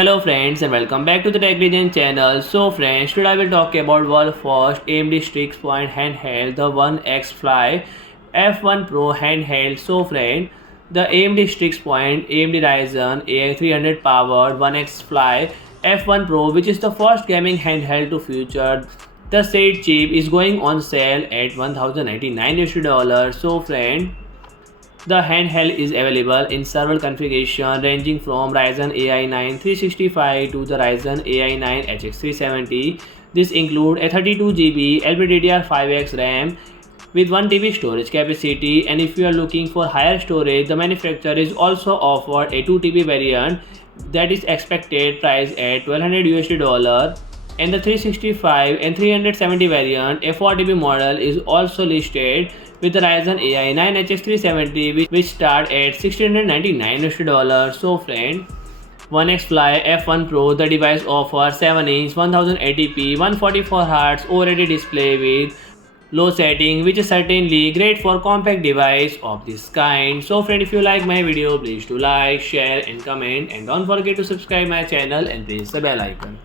Hello friends and welcome back to the Tech Legend channel. So friends, today I will talk about world first AMD Strix Point handheld, the ONEXFLY F1 Pro handheld. So friend, the AMD Strix Point AMD Ryzen AI 300 powered ONEXFLY F1 Pro, which is the first gaming handheld to feature the said chip, is going on sale at $1,099. So friend, the handheld is available in several configurations ranging from Ryzen AI 9 365 to the Ryzen AI 9 HX370. This includes a 32 GB LPDDR5x RAM with 1 TB storage capacity, and if you are looking for higher storage, the manufacturer is also offered a 2 TB variant that is expected price at $1,200. And the 365 and 370 variant, a 4 TB model, is also listed with the Ryzen AI 9 HX370, which start at $1,699. So friend, ONEXFLY F1 Pro, the device offers 7-inch 1080p 144Hz OLED display with low setting, which is certainly great for compact device of this kind. So friend, if you like my video, please do like, share and comment, and don't forget to subscribe my channel and press the bell icon.